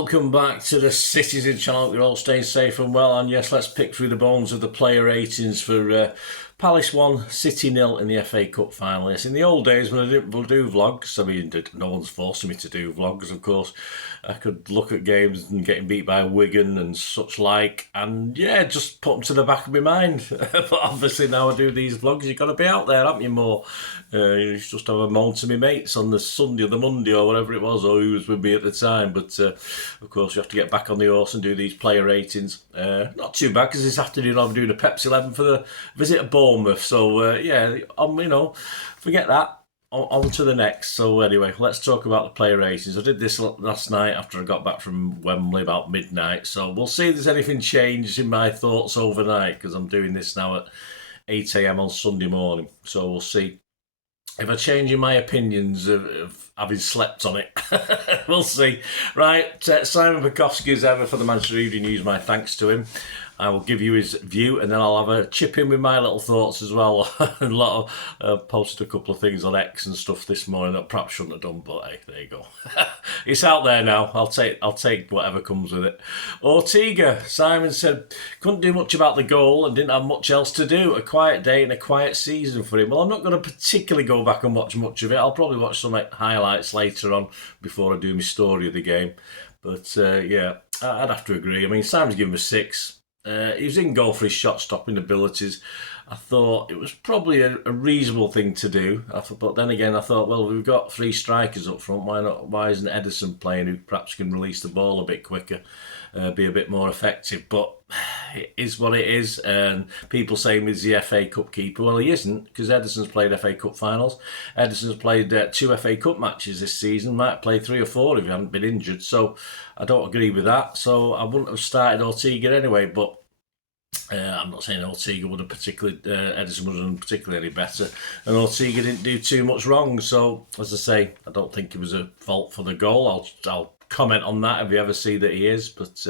welcome back to the Citytilidie channel. You're all staying safe and well, and yes, let's pick through the bones of the player ratings for Palace 1, City 0 in the FA Cup final. Yes, in the old days when I didn't do vlogs, I mean, no one's forcing me to do vlogs, of course. I could look at games and getting beat by Wigan and such like, and yeah, just put them to the back of my mind. But obviously now I do these vlogs, you've got to be out there, haven't you, more? You just have a moan to my mates on the Sunday or the Monday or whatever it was, or who was with me at the time. But of course, you have to get back on the horse and do these player ratings. Not too bad, because this afternoon I'm doing a Pepsi 11 for the visit at Bournemouth. So yeah, forget that. On to the next. So anyway, let's talk about the player ratings. I did this last night after I got back from Wembley about midnight. So we'll see if there's anything changed in my thoughts overnight, because I'm doing this now at 8 a.m. on Sunday morning. So we'll see if I change in my opinions of having slept on it. We'll see. Right, Simon Bukowski as ever for the Manchester Evening News. My thanks to him. I will give you his view, and then I'll have a chip in with my little thoughts as well. Posted a couple of things on X and stuff this morning that perhaps shouldn't have done, but hey, there you go. It's out there now. I'll take whatever comes with it. Ortega, Simon said, couldn't do much about the goal and didn't have much else to do. A quiet day and a quiet season for him. Well, I'm not going to particularly go back and watch much of it. I'll probably watch some highlights later on before I do my story of the game. But yeah, I'd have to agree. I mean, Simon's given him a 6. He was in goal for his shot-stopping abilities. I thought it was probably a reasonable thing to do. But then again, I thought, well, we've got 3 strikers up front. Why not? Why isn't Ederson playing, who perhaps can release the ball a bit quicker, be a bit more effective? But it is what it is. And people say he's the FA Cup keeper. Well, he isn't, because Ederson's played FA Cup finals. Ederson's played 2 FA Cup matches this season. Might play 3 or 4 if he hadn't been injured. So I don't agree with that. So I wouldn't have started Ortega anyway. But I'm not saying Ortega would have Ederson would have done particularly any better, and Ortega didn't do too much wrong. So, as I say, I don't think it was a fault for the goal. I'll comment on that if you ever see that he is. But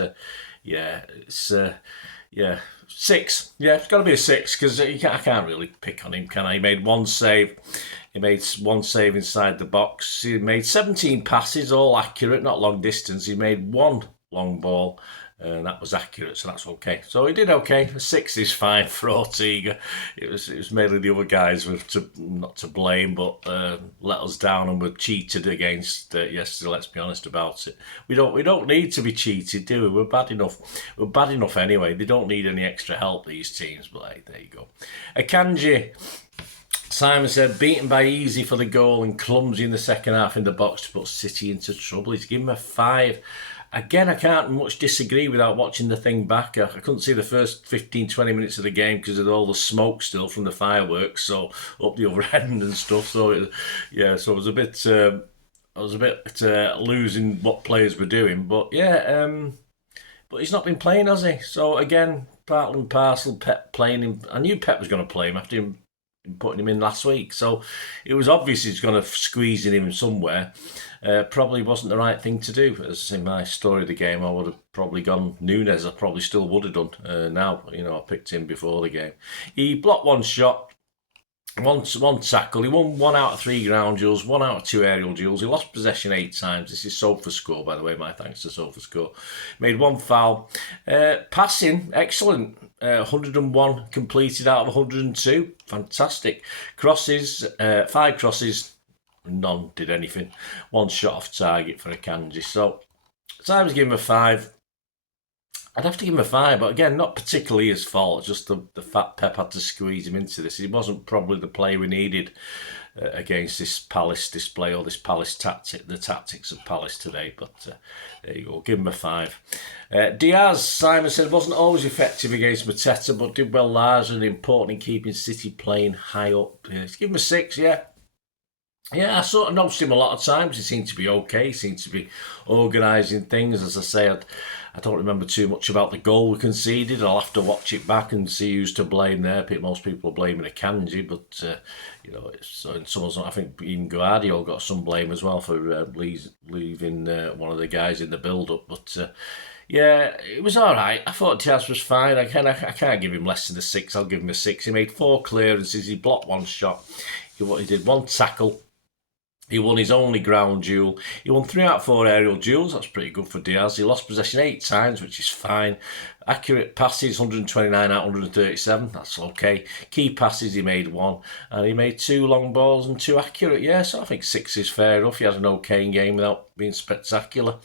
yeah, it's 6. Yeah, it's got to be a 6, because I can't really pick on him, can I? He made 1 save. He made 1 save inside the box. He made 17 passes, all accurate, not long distance. He made 1 long ball, and that was accurate, so that's okay. So he did okay. A 6 is fine for Ortega. It was mainly the other guys were not to blame, but let us down and were cheated against yesterday. Let's be honest about it. We don't need to be cheated, do we? We're bad enough. We're bad enough anyway. They don't need any extra help, these teams. But hey, there you go. Akanji. Simon said, beaten by easy for the goal and clumsy in the second half in the box to put City into trouble. He's given him a 5. Again, I can't much disagree without watching the thing back. I couldn't see the first 15-20 minutes of the game because of all the smoke still from the fireworks, so up the other end and stuff. So so I was a bit losing what players were doing. But yeah, but he's not been playing, has he? So again, part and parcel, Pep playing him. I knew Pep was going to play him after him putting him in last week, so it was obvious he's going to squeeze in him somewhere. Probably wasn't the right thing to do. As in my story of the game, I would have probably gone Nunes. I probably still would have done. Now, I picked him before the game. He blocked 1 shot, one tackle. He won 1 out of 3 ground duels, 1 out of 2 aerial duels. He lost possession 8 times. This is Sofascore, by the way. My thanks to Sofascore. Made 1 foul. Passing, excellent. 101 completed out of 102. Fantastic. Crosses, 5 crosses. None did anything. 1 shot off target for Akanji. So, I was giving him a 5. I'd have to give him a 5, but again, not particularly his fault. Just the fact Pep had to squeeze him into this. He wasn't probably the player we needed against this Palace display or this Palace tactic, the tactics of Palace today. But there you go, give him a 5. Diaz, Simon said, wasn't always effective against Mateta, but did well large and important in keeping City playing high up. Give him a 6, yeah. Yeah, I sort of noticed him a lot of times. He seemed to be okay. He seemed to be organising things. As I say, I don't remember too much about the goal we conceded. I'll have to watch it back and see who's to blame there. Most people are blaming Akanji, but someone's not. I think even Guardiola got some blame as well for leaving one of the guys in the build-up. But yeah, it was all right. I thought Diaz was fine. I can't give him less than a 6. I'll give him a 6. He made 4 clearances. He blocked 1 shot. He did 1 tackle. He won his only ground duel. He won 3 out of 4 aerial duels. That's pretty good for Diaz. He lost possession 8 times, which is fine. Accurate passes, 129 out of 137. That's okay. Key passes, he made 1. And he made 2 long balls and 2 accurate. Yeah, so I think 6 is fair enough. He had an okay game without being spectacular.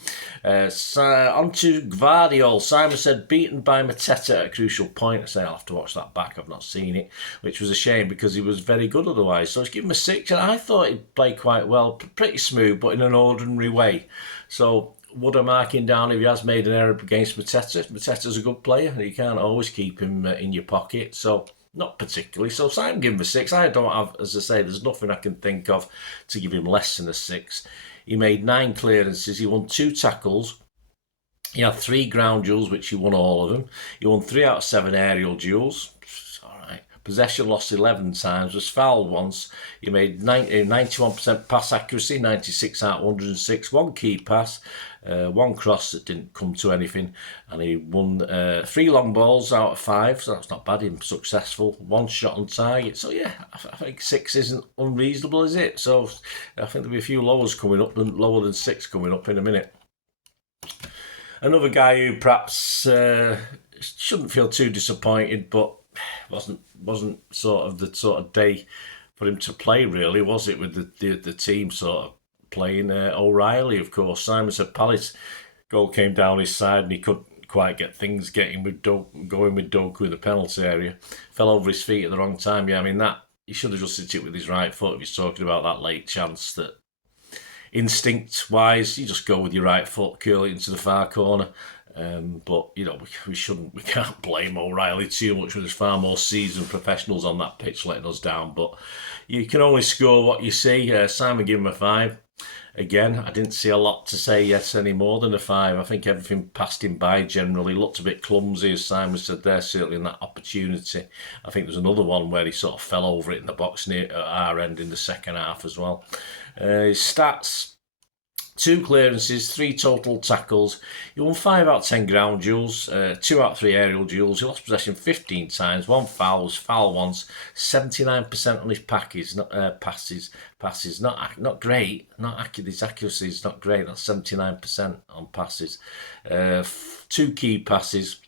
On to Gvardiol. Simon said, beaten by Mateta at a crucial point. I say I'll have to watch that back. I've not seen it, which was a shame because he was very good otherwise. So let's give him a 6. And I thought he'd play quite well. Pretty smooth, but in an ordinary way. So would I mark him down if he has made an error against Mateta? Mateta's a good player, and you can't always keep him in your pocket. So not particularly. So Simon give him a 6. I don't have, as I say, there's nothing I can think of to give him less than a 6. He made 9 clearances. He won 2 tackles. He had 3 ground duels, which he won all of them. He won 3 out of 7 aerial duels. Possession lost 11 times, was fouled once. He made 91% pass accuracy, 96 out of 106, 1 key pass, 1 cross that didn't come to anything, and he won 3 long balls out of 5, so that's not bad. He was successful, 1 shot on target. So yeah, I think 6 isn't unreasonable, is it? So I think there'll be a few lower than 6 coming up in a minute. Another guy who perhaps shouldn't feel too disappointed, but wasn't sort of the sort of day for him to play, really, was it? With the team sort of playing O'Reilly, of course. Simon said Palace goal came down his side and he couldn't quite get things going with Doku in the penalty area. Fell over his feet at the wrong time. Yeah, I mean that he should have just hit it with his right foot if he's talking about that late chance. That instinct wise, you just go with your right foot, curl it into the far corner. But you know we can't blame O'Reilly too much. There's far more seasoned professionals on that pitch letting us down. But you can only score what you see. Simon gave him a 5. Again, I didn't see a lot to say yes any more than a 5. I think everything passed him by generally. Looked a bit clumsy, as Simon said there, certainly in that opportunity. I think there's another one where he sort of fell over it in the box near at our end in the second half as well. His stats: 2 clearances, 3 total tackles. He won 5 out of 10 ground duels, 2 out of 3 aerial duels. He lost possession 15 times, 1 foul once, 79% on his passes. Not great, not accurate. His accuracy is not great. That's 79% on passes. 2 key passes.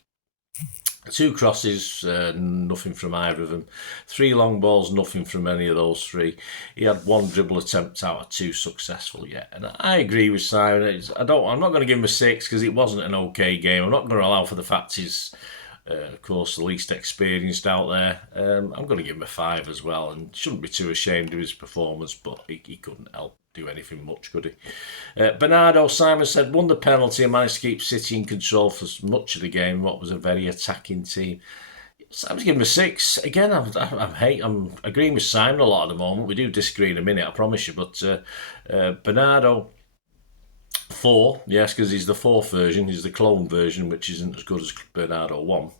2 crosses, nothing from either of them. 3 long balls, nothing from any of those 3. He had 1 dribble attempt out of 2 successful yet. And I agree with Simon. I'm not going to give him a 6 because it wasn't an okay game. I'm not going to allow for the fact he's, of course, the least experienced out there. I'm going to give him a 5 as well, and shouldn't be too ashamed of his performance, but he couldn't help do anything much, could he? Bernardo, Simon said, won the penalty and managed to keep City in control for much of the game, what was a very attacking team. Simon's giving him a 6. Again, I'm agreeing with Simon a lot at the moment. We do disagree in a minute, I promise you, but Bernardo, 4, yes, because he's the 4th version. He's the clone version, which isn't as good as Bernardo 1.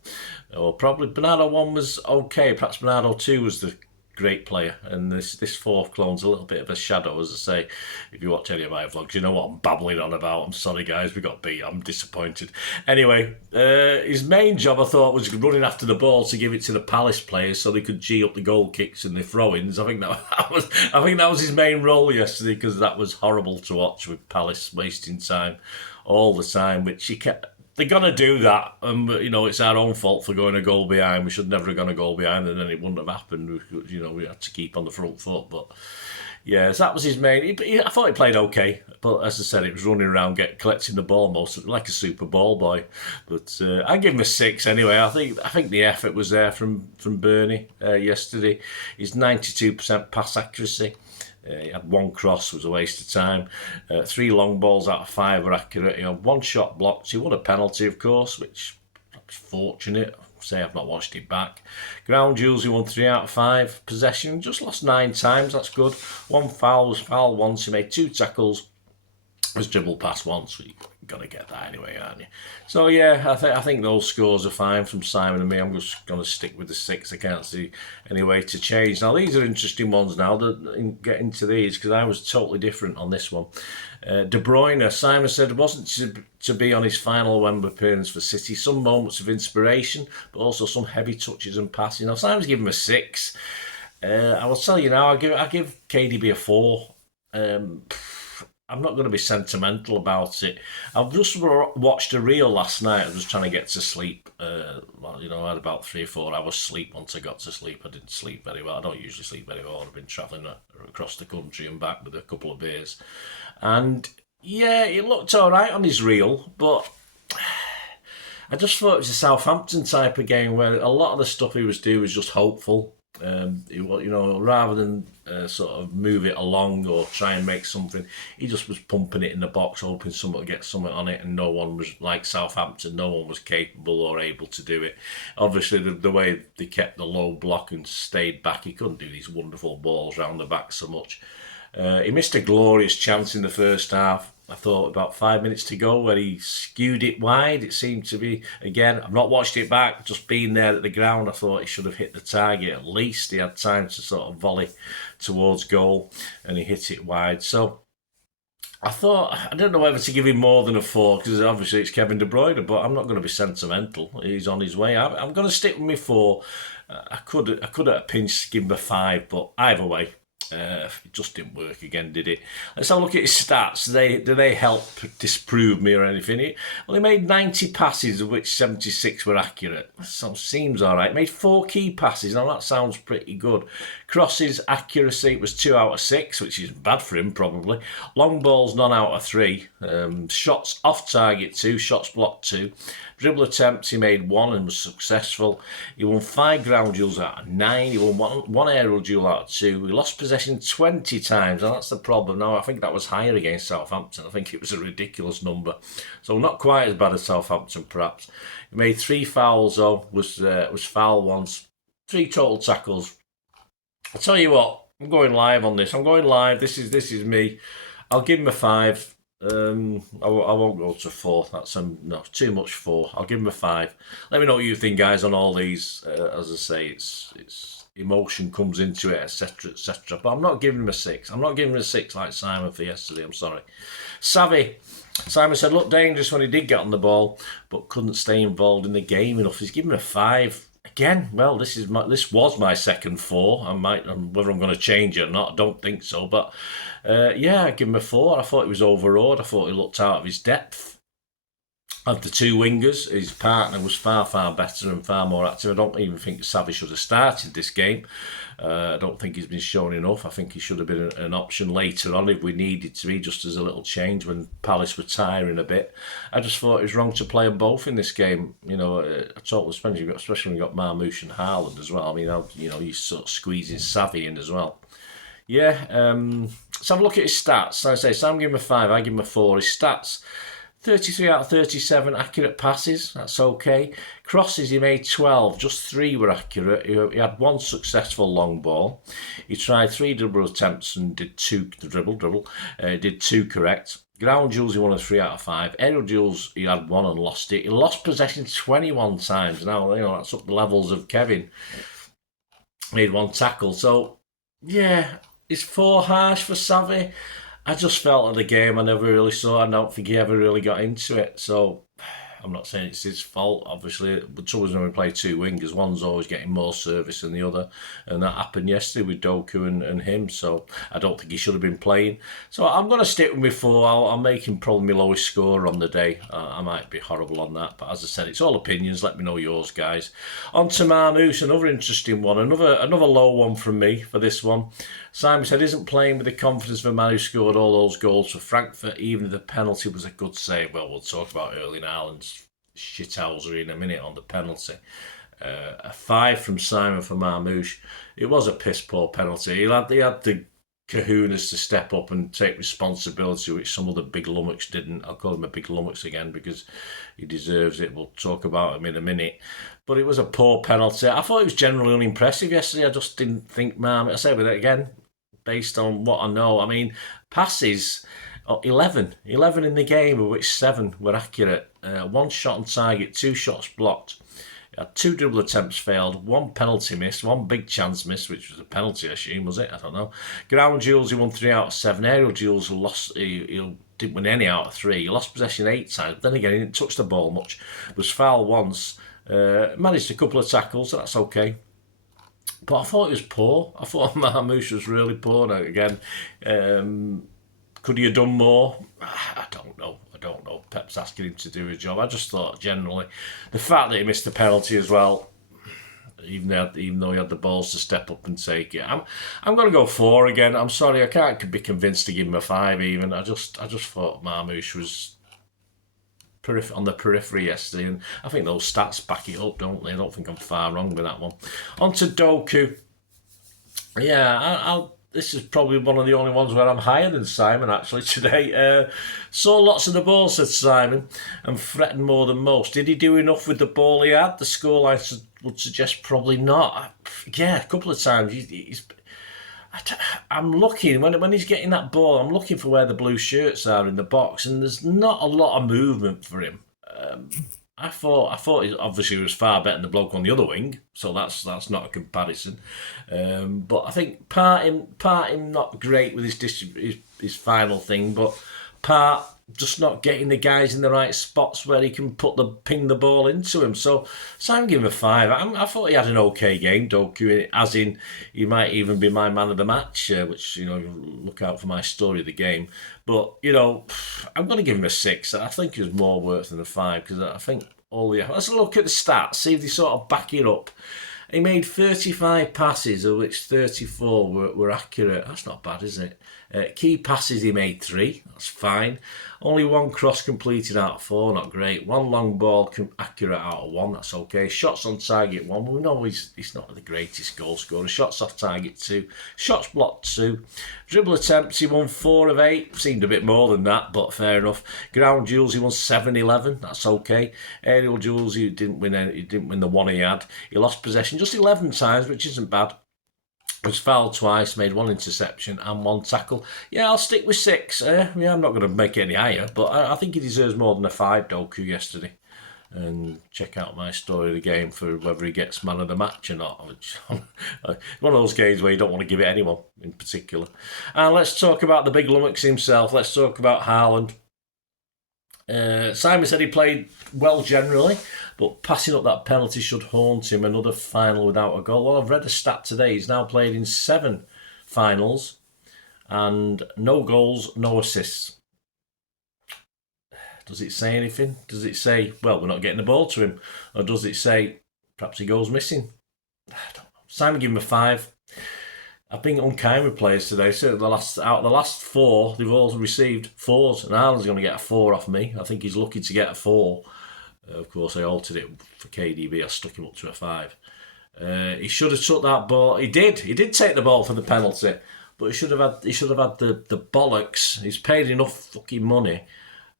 Or probably Bernardo 1 was okay. Perhaps Bernardo 2 was the great player, and this 4th clone's a little bit of a shadow, as I say. If you watch any of my vlogs, you know what I'm babbling on about. I'm sorry, guys, we got beat. I'm disappointed. Anyway, his main job, I thought, was running after the ball to give it to the Palace players so they could G up the goal kicks and the throw-ins. I think that was his main role yesterday, because that was horrible to watch, with Palace wasting time all the time, which he kept. They're going to do that, and it's our own fault for going a goal behind. We should never have gone a goal behind, and then it wouldn't have happened. We had to keep on the front foot. But yeah, so that was his main. I thought he played okay, but as I said, it was running around, collecting the ball most like a Super Bowl boy. But I give him a 6 anyway. I think the effort was there from Bernie yesterday. His 92% pass accuracy. He had 1 cross, was a waste of time. 3 long balls out of 5 were accurate. He had 1 shot blocked. He won a penalty, of course, which is fortunate. I've not watched it back. Ground duels, he won 3 out of 5. Possession, just lost 9 times. That's good. 1 foul, was fouled once. He made 2 tackles. Was dribbled past once. You've got to get that anyway, aren't you? So yeah, I think those scores are fine from Simon and me. I'm just going to stick with the 6. I can't see any way to change. Now these are interesting ones. Now get into these, because I was totally different on this one. De Bruyne, Simon said it wasn't to be on his final Wembley appearance for City. Some moments of inspiration, but also some heavy touches and passing. Now Simon's given him a 6. I will tell you now, I give KDB a 4. I'm not going to be sentimental about it. I've just watched a reel last night. I was trying to get to sleep. Well, I had about 3 or 4 hours sleep once I got to sleep. I didn't sleep very well. I don't usually sleep very well. I've been travelling across the country and back with a couple of beers. And yeah, it looked all right on his reel, but I just thought it was a Southampton type of game where a lot of the stuff he was doing was just hopeful. Rather than sort of move it along or try and make something, he just was pumping it in the box, hoping someone would get something on it, and no one was like Southampton. No one was capable or able to do it. Obviously, the way they kept the low block and stayed back, he couldn't do these wonderful balls round the back so much. He missed a glorious chance in the first half. I thought about 5 minutes to go where he skewed it wide. It seemed to be, again, I've not watched it back, just being there at the ground, I thought he should have hit the target at least. He had time to sort of volley towards goal and he hit it wide. So I thought, I don't know whether to give him more than a 4 because obviously it's Kevin De Bruyne, but I'm not going to be sentimental. He's on his way. I'm going to stick with my 4. I could at a pinch give him a 5, but either way, it just didn't work again, did it? Let's have a look at his stats. Do they help disprove me or anything? He made 90 passes, of which 76 were accurate. So seems all right. Made 4 key passes. Now that sounds pretty good. Crosses accuracy was 2 out of 6, which is bad for him probably. Long balls none out of 3. Shots off target 2. Shots blocked 2. Dribble attempts, he made 1 and was successful. He won 5 ground duels out of 9. He won one aerial duel out of 2. He lost possession 20 times, and that's the problem. Now, I think that was higher against Southampton. I think it was a ridiculous number. So not quite as bad as Southampton, perhaps. He made 3 fouls, though, was foul once. 3 total tackles. I'll tell you what, I'm going live on this. I'm going live. This is me. I'll give him a 5. I won't go to 4. That's no, too much 4. I'll give him a 5. Let me know what you think, guys, on all these. As I say, it's emotion comes into it, etc., etc. But I'm not giving him a 6. I'm not giving him a 6 like Simon for yesterday. I'm sorry. Savvy. Simon said, looked dangerous when he did get on the ball, but couldn't stay involved in the game enough. He's given him a 5. Again, well, this was my second 4. Whether I'm going to change it or not, I don't think so. But yeah, I give him a 4. I thought he was overawed. I thought he looked out of his depth. Of the 2 wingers, his partner was far, far better and far more active. I don't even think Savvy should have started this game. I don't think he's been shown enough. I think he should have been an option later on if we needed to be, just as a little change when Palace were tiring a bit. I just thought it was wrong to play them both in this game. Especially when you got Marmouche and Haaland as well. I mean, he's sort of squeezing Savvy in as well. Yeah, let's have a look at his stats. Like I say, Sam gave him a 5, I give him a 4. His stats: 33 out of 37 accurate passes, that's okay. Crosses, he made 12, just 3 were accurate. He had 1 successful long ball. He tried 3 dribble attempts and did 2, did 2 correct. Ground duels, he won a 3 out of 5. Aerial duels, he had 1 and lost it. He lost possession 21 times. Now, that's up the levels of Kevin. Made 1 tackle. So, yeah, is 4 harsh for Savvy? I just felt at the game I never really saw. I don't think he ever really got into it. So I'm not saying it's his fault, obviously. But trouble is when we play 2 wingers, one's always getting more service than the other. And that happened yesterday with Doku and him. So I don't think he should have been playing. So I'm going to stick with my 4. I'll make him probably my lowest scorer on the day. I might be horrible on that. But as I said, it's all opinions. Let me know yours, guys. On to Marmouche, another interesting one. Another low one from me for this one. Simon said, isn't playing with the confidence of a man who scored all those goals for Frankfurt, even if the penalty was a good save. Well, we'll talk about Erling Haaland's shithousery in a minute on the penalty. A 5 from Simon for Marmouche. It was a piss-poor penalty. He had the kahunas to step up and take responsibility, which some other Big Lumox didn't. I'll call him a Big Lumox again because he deserves it. We'll talk about him in a minute. But it was a poor penalty. I thought it was generally unimpressive yesterday. I just didn't think Marmouche. I say with it again, based on what I know. I mean, passes, 11 in the game, of which 7 were accurate. 1 shot on target, 2 shots blocked. He had 2 dribble attempts failed, 1 penalty missed, 1 big chance missed, which was a penalty, I assume, was it? I don't know. Ground duels, he won 3 out of 7. Aerial duels, he didn't win any out of 3. He lost possession 8 times. But then again, he didn't touch the ball much. Was fouled once. Managed a couple of tackles, so that's okay. But I thought he was poor. I thought Marmouche was really poor. Now, again, could he have done more? I don't know. Pep's asking him to do his job. I just thought generally, the fact that he missed the penalty as well, even though he had the balls to step up and take it. I'm going to go 4 again. I'm sorry, I can't be convinced to give him a 5 even. I just thought Marmouche was on the periphery yesterday, and I think those stats back it up, don't they? I don't think I'm far wrong with that one. On to Doku. Yeah, this is probably one of the only ones where I'm higher than Simon actually today. Saw lots of the ball, said Simon, and threatened more than most. Did he do enough with the ball he had? The scoreline would suggest probably not. Yeah, a couple of times. I'm looking, when he's getting that ball, I'm looking for where the blue shirts are in the box, and there's not a lot of movement for him. I thought he obviously was far better than the bloke on the other wing, so that's not a comparison. But I think part him not great with his final thing, but part just not getting the guys in the right spots where he can ping the ball into him. So I'm giving him a 5. I thought he had an okay game, Doku, as in he might even be my man of the match, which, look out for my story of the game. But, I'm going to give him a 6. I think he was more worth than a 5, because I think let's look at the stats, see if they sort of back it up. He made 35 passes, of which 34 were accurate. That's not bad, is it? Key passes, he made 3. That's fine. Only 1 cross completed out of 4. Not great. 1 long ball accurate out of 1. That's okay. Shots on target 1. We know he's not the greatest goal scorer. Shots off target 2. Shots blocked 2. Dribble attempts, he won 4 of 8. Seemed a bit more than that, but fair enough. Ground duels, he won 7-11. That's okay. Aerial duels, he didn't win the one he had. He lost possession just 11 times, which isn't bad. Was fouled twice, made 1 interception and 1 tackle. Yeah, I'll stick with 6. I'm not going to make it any higher, but I think he deserves more than a 5, Doku, yesterday. And check out my story of the game for whether he gets man of the match or not. One of those games where you don't want to give it anyone in particular. And let's talk about the Big Lumox himself. Let's talk about Haaland. Simon said he played well generally, but passing up that penalty should haunt him. Another final without a goal. Well, I've read a stat today. He's now played in 7 finals and no goals, no assists. Does it say anything? Does it say, well, we're not getting the ball to him? Or does it say, perhaps he goes missing? I don't know. Simon gave him a 5. I've been unkind with players today. So out of the last 4, they've all received 4s, and Haaland's going to get a 4 off me. I think he's lucky to get a 4. Of course, I altered it for KDB. I stuck him up to a 5. He should have took that ball. He did take the ball for the penalty, but he should have had the bollocks. He's paid enough fucking money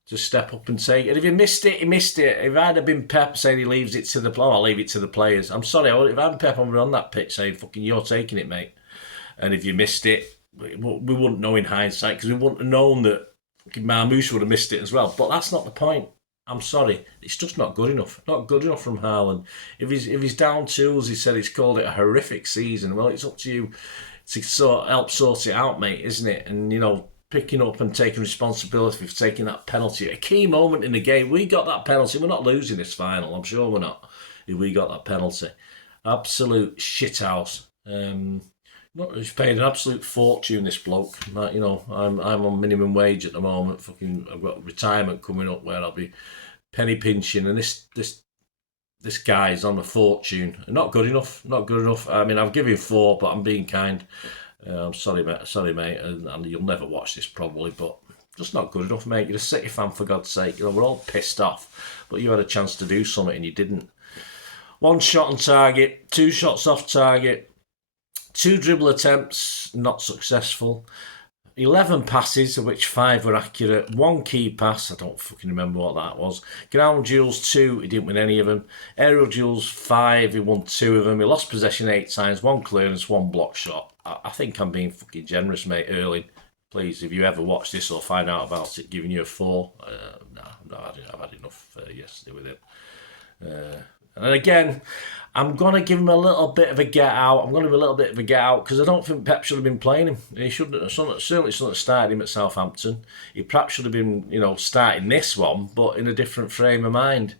to step up and take it. And if he missed it, he missed it. If I'd have been Pep saying he leaves it to the players, I'll leave it to the players. I'm sorry, if I'm Pep, I'm on that pitch saying, fucking, you're taking it, mate. And if you missed it, we wouldn't know in hindsight, because we wouldn't have known that Marmouche would have missed it as well. But that's not the point. I'm sorry. It's just not good enough. Not good enough from Haaland. If he's down tools, he said he's called it a horrific season. Well, it's up to you to help sort it out, mate, isn't it? And, picking up and taking responsibility for taking that penalty. A key moment in the game. We got that penalty. We're not losing this final. I'm sure we're not. If we got that penalty. Absolute shithouse. He's paying an absolute fortune, this bloke. I'm on minimum wage at the moment. I've got retirement coming up where I'll be penny pinching, and this guy's on a fortune. Not good enough. Not good enough. I mean, I've given 4, but I'm being kind. I'm sorry, mate, and you'll never watch this probably, but just not good enough, mate. You're a City fan, for God's sake. We're all pissed off, but you had a chance to do something and you didn't. 1 shot on target, 2 shots off target, 2 dribble attempts, not successful. 11 passes, of which 5 were accurate. 1 key pass, I don't fucking remember what that was. Ground duels 2, he didn't win any of them. Aerial duels 5, he won 2 of them. He lost possession 8 times, 1 clearance, 1 block shot. I think I'm being fucking generous, mate. Erling, please, if you ever watch this or find out about it, giving you a 4. No, I've had enough yesterday with it. And again, I'm going to give him a little bit of a get out. Because I don't think Pep should have been playing him. He certainly shouldn't have started him at Southampton. He perhaps should have been, starting this one, but in a different frame of mind.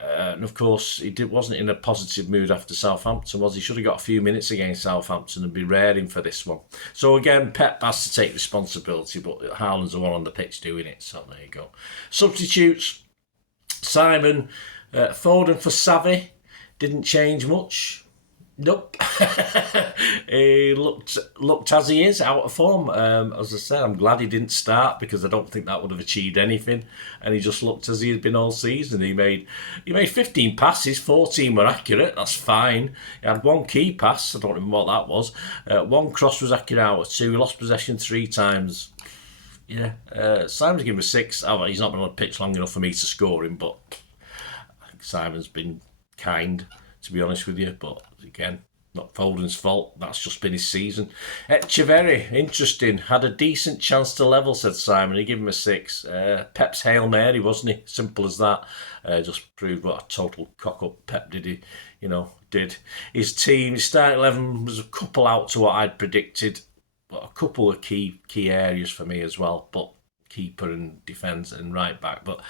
And of course, wasn't in a positive mood after Southampton, was he? Should have got a few minutes against Southampton and be raring for this one. So again, Pep has to take responsibility, but Haaland's the one on the pitch doing it. So there you go. Substitutes: Simon, Foden for Savvy. Didn't change much. Nope. He looked as he is, out of form. As I said, I'm glad he didn't start because I don't think that would have achieved anything. And he just looked as he had been all season. He made 15 passes, 14 were accurate. That's fine. He had one key pass. I don't remember what that was. One cross was accurate out of 2. He lost possession 3 times. Yeah. Simon's given him a 6. Oh, he's not been on the pitch long enough for me to score him, but I think Simon's been kind, to be honest with you, but again, not Foden's fault. That's just been his season. Echeverry, interesting. Had a decent chance to level, said Simon. He gave him a 6. Pep's Hail Mary, wasn't he? Simple as that. Just proved what a total cock-up Pep did. Did. His team, his starting 11 was a couple out to what I'd predicted, but a couple of key areas for me as well. But keeper and defence and right back. But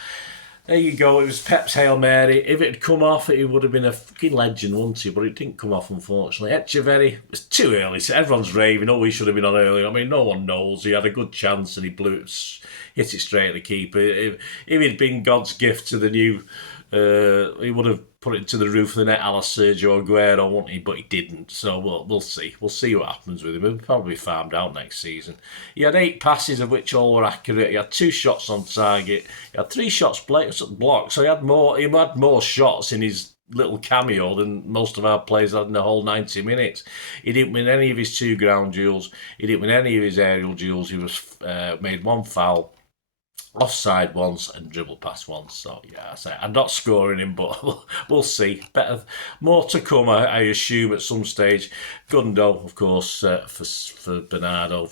there you go. It was Pep's Hail Mary. If it had come off, it would have been a fucking legend, wouldn't it? But it didn't come off, unfortunately. Echeverry, it was too early. Everyone's raving. Oh, he should have been on early. I mean, no one knows. He had a good chance and he hit it straight at the keeper. If he'd been God's gift to the new, he would have put it to the roof of the net a la Sergio Aguero, wouldn't he? But he didn't. So we'll see. We'll see what happens with him. He'll probably be farmed out next season. He had 8 passes, of which all were accurate. He had 2 shots on target. He had 3 shots blocked. So he had more shots in his little cameo than most of our players had in the whole 90 minutes. He didn't win any of his 2 ground duels. He didn't win any of his aerial duels. He was made 1 foul, offside once, and dribble past once. So yeah, I'm not scoring him, but we'll see. More to come, I assume, at some stage. Gundo, of course, for Bernardo.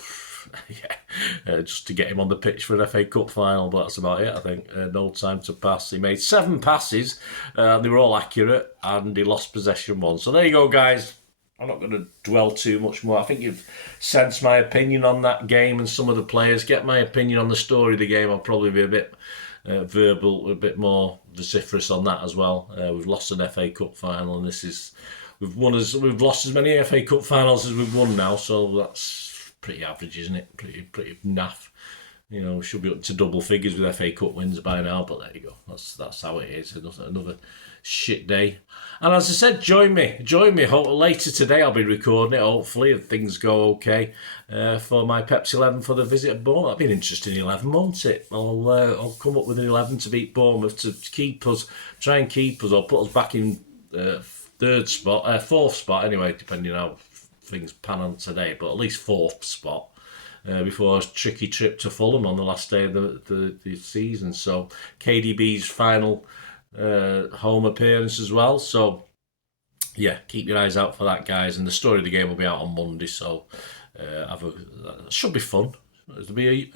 Yeah, just to get him on the pitch for an FA Cup final, but that's about it, I think. No time to pass. He made 7 passes, and they were all accurate, and he lost possession 1. So there you go, guys. I'm not going to dwell too much more. I think you've sensed my opinion on that game and some of the players. Get my opinion on the story of the game. I'll probably be a bit verbal, a bit more vociferous on that as well. We've lost an FA Cup final, and we've lost as many FA Cup finals as we've won now. So that's pretty average, isn't it? Pretty naff. We should be up to double figures with FA Cup wins by now, but there you go. That's how it is. Another shit day. And as I said, join me. Later today, I'll be recording it, hopefully, if things go okay, for my Pepsi 11 for the visit at Bournemouth. That'll be an interesting 11, won't it? I'll come up with an 11 to beat Bournemouth to try and keep us, or put us back in 4th spot, anyway, depending on how things pan on today, but at least 4th spot. Before a tricky trip to Fulham on the last day of the season. So KDB's final home appearance as well. So yeah, keep your eyes out for that, guys. And the story of the game will be out on Monday. So should be fun. There'll be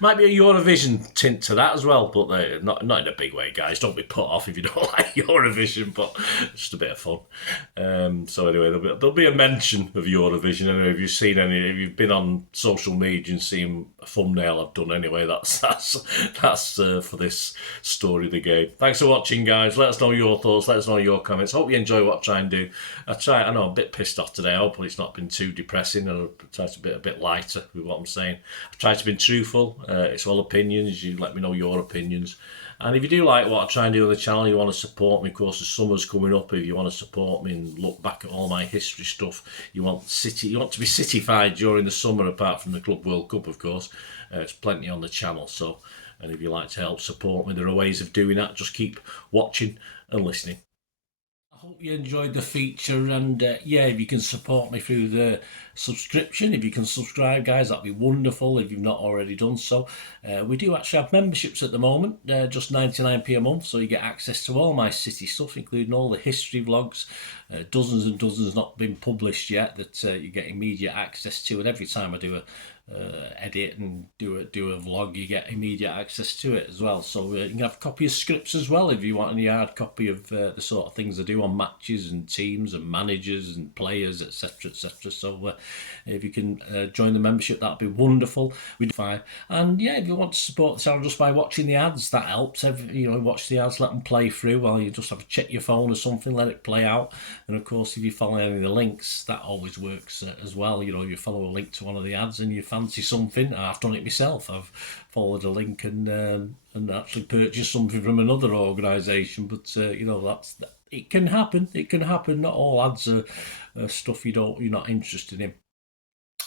might be a Eurovision tint to that as well, but not in a big way, guys. Don't be put off if you don't like Eurovision, but just a bit of fun. So anyway, there'll be a mention of Eurovision. Anyway, if you've been on social media and seen a thumbnail I've done, anyway, that's for this story of the game. Thanks for watching, guys. Let us know your thoughts. Let us know your comments. Hope you enjoy what I try and do. I know I'm a bit pissed off today. Hopefully it's not been too depressing, and I'll try to be a bit lighter with what I'm saying. I've tried to be truthful. It's all opinions. You let me know your opinions. And if you do like what I try and do on the channel, you want to support me, of course, the summer's coming up. If you want to support me and look back at all my history stuff, you want to be Cityfied during the summer, apart from the Club World Cup, of course. There's plenty on the channel. So, and if you like to help support me, there are ways of doing that. Just keep watching and listening. I hope you enjoyed the feature, and if you can support me through the subscription, if you can subscribe, guys, that'd be wonderful if you've not already done so. We do actually have memberships at the moment, just 99p a month, so you get access to all my City stuff, including all the history vlogs, dozens and dozens not been published yet that you get immediate access to, and every time I do edit and do a vlog, you get immediate access to it as well. So you can have a copy of scripts as well if you want any hard copy of the sort of things I do on matches and teams and managers and players, etc, etc. So if you can join the membership, that'd be wonderful. We'd fine. And yeah, if you want to support the channel just by watching the ads, that helps. Watch the ads, let them play through while you just have to check your phone or something, let it play out. And of course, if you follow any of the links, that always works as well. If you follow a link to one of the ads and you fancy something, I've done it myself. I've followed a link and actually purchased something from another organisation. But it can happen. It can happen. Not all ads are stuff you're not interested in.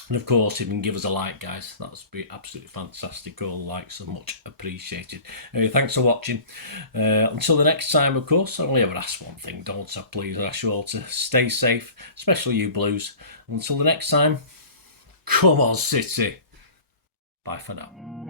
And of course, if you can give us a like, guys, that would be absolutely fantastic. All likes are much appreciated. Anyway, thanks for watching. Until the next time, of course, I only ever ask one thing, don't I? Please, I ask you all to stay safe, especially you Blues. Until the next time, come on, City. Bye for now.